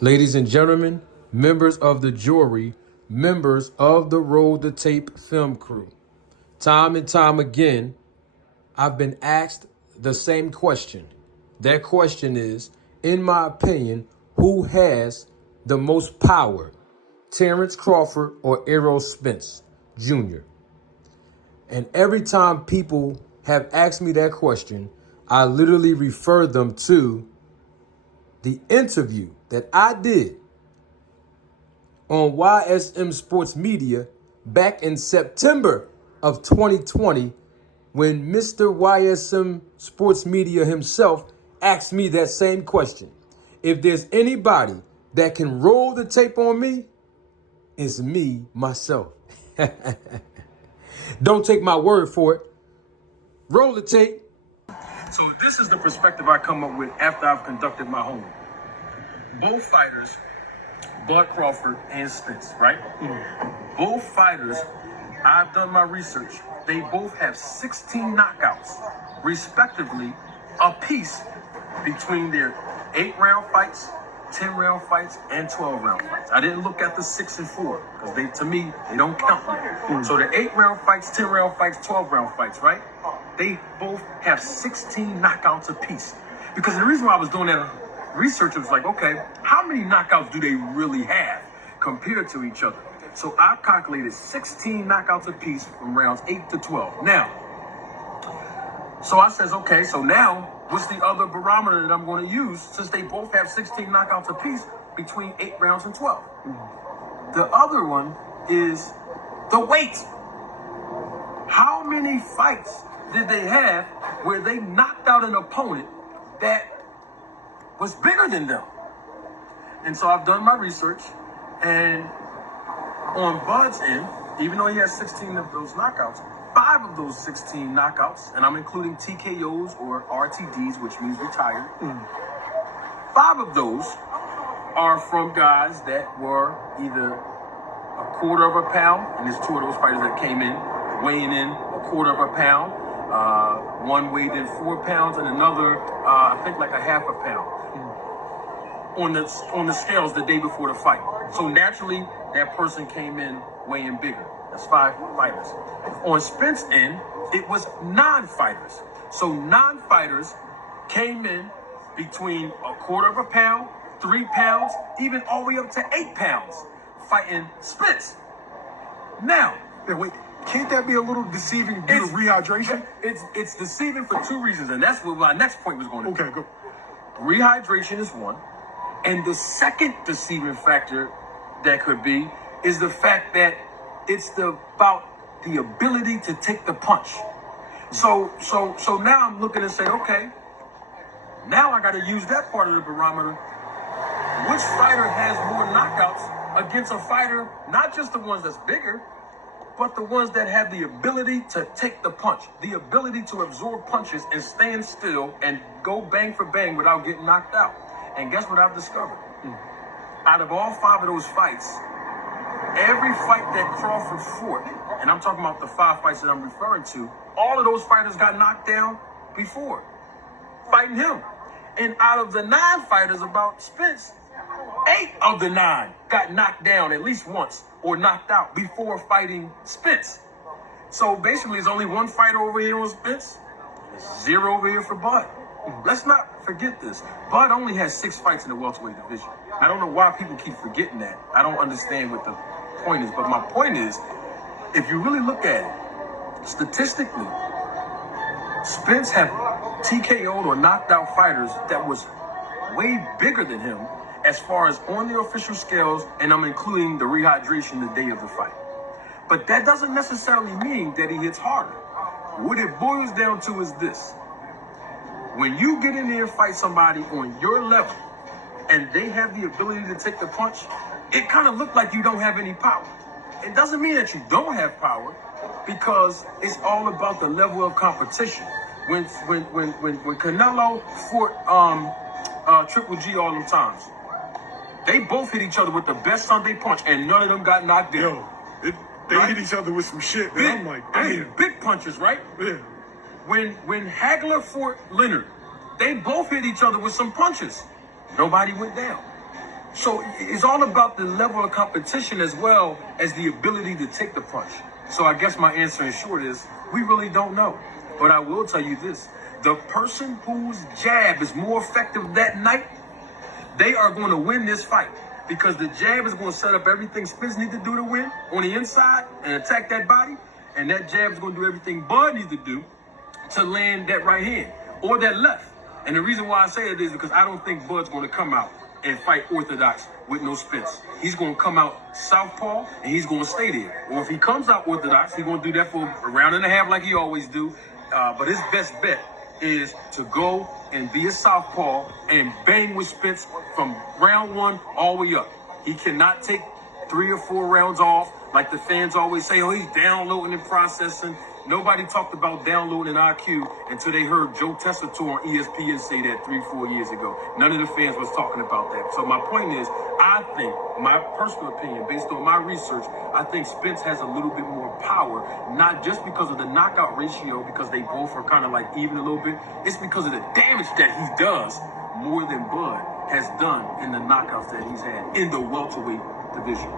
Ladies and gentlemen, members of the jury, members of the Roll the Tape film crew, time and time again, I've been asked the same question. That question is, in my opinion, who has the most power, Terence Crawford or Errol Spence Jr.? And every time people have asked me that question, I literally refer them to the interview that I did on YSM Sports Media back in September of 2020 when Mr. YSM Sports Media himself asked me that same question. If there's anybody that can roll the tape on me, it's me, myself. Don't take my word for it. Roll the tape. So this is the perspective I come up with after I've conducted my homework. Both fighters, Bud Crawford and Spence, right? Mm-hmm. Both fighters, I've done my research. They both have 16 knockouts, respectively, apiece between their 8-round fights, 10-round fights, and 12-round fights. I didn't look at the 6 and 4 because to me, they don't count yet. Mm-hmm. So the 8-round fights, 10-round fights, 12-round fights, right? They both have 16 knockouts apiece. Because the reason why I was doing that research was like, okay, how many knockouts do they really have compared to each other? So I've calculated 16 knockouts apiece from rounds 8 to 12. Now, so I says, okay, so now what's the other barometer that I'm going to use since they both have 16 knockouts apiece between 8 rounds and 12? Mm-hmm. The other one is the weight. How many fights did they have where they knocked out an opponent that was bigger than them? And so I've done my research, and on Bud's end, even though he has 16 of those knockouts, 5 of those 16 knockouts, and I'm including TKOs or RTDs, which means retired, 5 of those are from guys that were either a quarter of a pound, and there's 2 of those fighters that came in weighing in a quarter of a pound. One weighed in 4 pounds, and another, I think, like a half a pound on the scales the day before the fight. So naturally, that person came in weighing bigger. That's 5 fighters. On Spence's end, it was non-fighters. So non-fighters came in between a quarter of a pound, 3 pounds, even all the way up to 8 pounds, fighting Spence. Now, wait. Can't that be a little deceiving due to rehydration? It's deceiving for 2 reasons, and that's what my next point was going to be. Okay, go. Rehydration is one, and the second deceiving factor that could be is the fact that it's about the ability to take the punch. So now I'm looking and saying, okay, now I got to use that part of the barometer. Which fighter has more knockouts against a fighter, not just the ones that's bigger, but the ones that have the ability to take the punch, the ability to absorb punches and stand still and go bang for bang without getting knocked out. And guess what I've discovered? Out of all 5 of those fights, every fight that Crawford fought, and I'm talking about the 5 fights that I'm referring to, all of those fighters got knocked down before fighting him. And out of the 9 fighters about Spence, 8 of the 9 got knocked down at least once or knocked out before fighting Spence. So basically, there's only 1 fighter over here on Spence, 0 over here for Bud. Let's not forget this. Bud only has 6 fights in the welterweight division. I don't know why people keep forgetting that. I don't understand what the point is. But my point is, if you really look at it, statistically, Spence have TKO'd or knocked out fighters that was way bigger than him as far as on the official scales, and I'm including the rehydration the day of the fight. But that doesn't necessarily mean that he hits harder. What it boils down to is this. When you get in there and fight somebody on your level and they have the ability to take the punch, it kind of looks like you don't have any power. It doesn't mean that you don't have power, because it's all about the level of competition. When Canelo fought Triple G all them times, they both hit each other with the best Sunday punch, and none of them got knocked down. Yo, they hit each other with some shit, man. Big, I'm like, damn. big punches, right? Yeah. When Hagler fought Leonard, they both hit each other with some punches. Nobody went down. So it's all about the level of competition as well as the ability to take the punch. So I guess my answer in short is we really don't know. But I will tell you this. The person whose jab is more effective that night, they are going to win this fight. Because the jab is going to set up everything Spence needs to do to win on the inside and attack that body. And that jab is going to do everything Bud needs to do to land that right hand or that left. And the reason why I say that is because I don't think Bud's going to come out and fight orthodox with no Spence. He's going to come out southpaw and he's going to stay there. Or if he comes out orthodox, he's going to do that for a round and a half like he always do. But his best bet is to go and be a southpaw and bang with Spence from round one all the way up. He cannot take 3 or 4 rounds off like the fans always say, oh, he's downloading and processing. Nobody talked about downloading IQ until they heard Joe Tessitore on ESPN say that 3-4 years ago. None of the fans was talking about that. So my point is, I think, my personal opinion, based on my research, I think Spence has a little bit more power, not just because of the knockout ratio, because they both are kind of like even a little bit. It's because of the damage that he does more than Bud has done in the knockouts that he's had in the welterweight division.